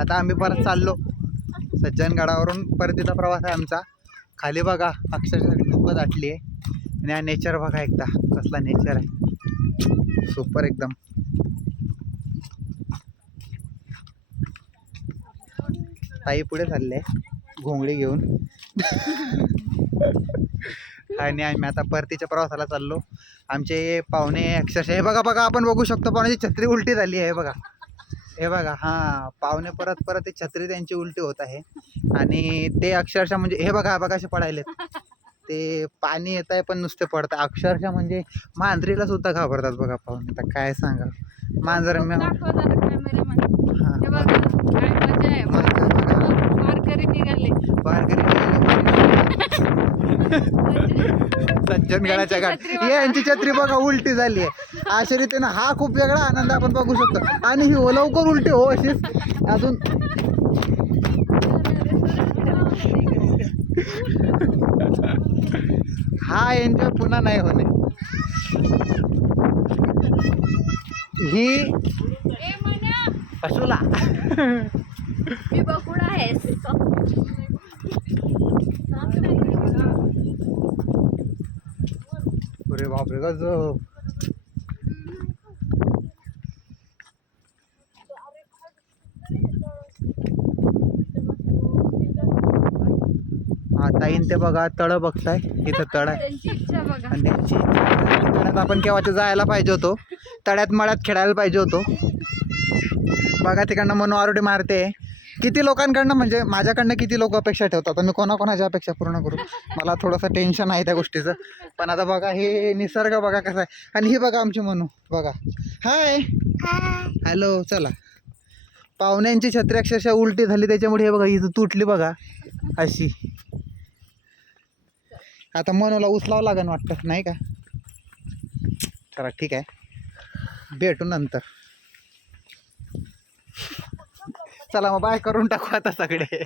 आता आम्ही परत चाललो सज्जनगडावरून. परतीचा प्रवास आहे आमचा. खाली बघा अक्षरशः धुकं दाटली आहे आणि हा नेचर बघा एकदा कसला नेचर आहे, सुपर एकदम. ताई पुढे चालले घोंगडी घेऊन आणि आम्ही आता परतीच्या प्रवासाला चाललो. आमचे पाहुणे अक्षरशः हे बघा बघा आपण बघू शकतो पाहुण्याची छत्री उलटी झाली आहे बघा. हे बघा हां, पाहुणे परत परत ते छत्री त्यांची उलटी होत आहे आणि ते अक्षरशः म्हणजे हे बघा बघा असे पडायलेत. ते पाणी येत आहे पण नुसते पडतात अक्षरशः, म्हणजे मांजरीला सुद्धा घाबरतात बघा पाहुणे. आता काय सांगा मांजर हां सज्जनगडाच्या गाडी यांची छत्री बघा उलटी झाली आहे. अशा रीतीनं हा खूप वेगळा आनंद आपण बघू शकतो. आणि ही लवकर उलटी हो अशीच अजून. हा एन्जॉय पुन्हा नाही होणे. ही असुला मी बकुळा आहेस. अरे बापरे गजब. हा ताईन ते बघा तळ बघताय, इथं तळ आहे त्यांची इच्छा बघा. आणि त्यांची तळ्यात आपण केव्हाच जायला पाहिजे होतो, तळ्यात मळ्यात खेळायला पाहिजे होतो. बघा तिकडनं मनो आरोडी मारते. किती लोकांकडनं म्हणजे माझ्याकडनं किती लोक अपेक्षा ठेवतात, मी कोणाकोणाची अपेक्षा पूर्ण करू. मला थोडंसं टेन्शन आहे त्या गोष्टीचं. पण आता बघा हे निसर्ग बघा कसा आहे. आणि ही बघा आमची मनू बघा. Hi hello. चला पाहुण्यांची छत्री अक्षरशः उलटी झाली त्याच्यामुळे हे बघा इथं तुटली बघा अशी. आता मनूला उचलावं लागेल वाटतं नाही का. चला ठीक आहे भेटू नंतर. चला मग बाय करून टाकू आता सगळे.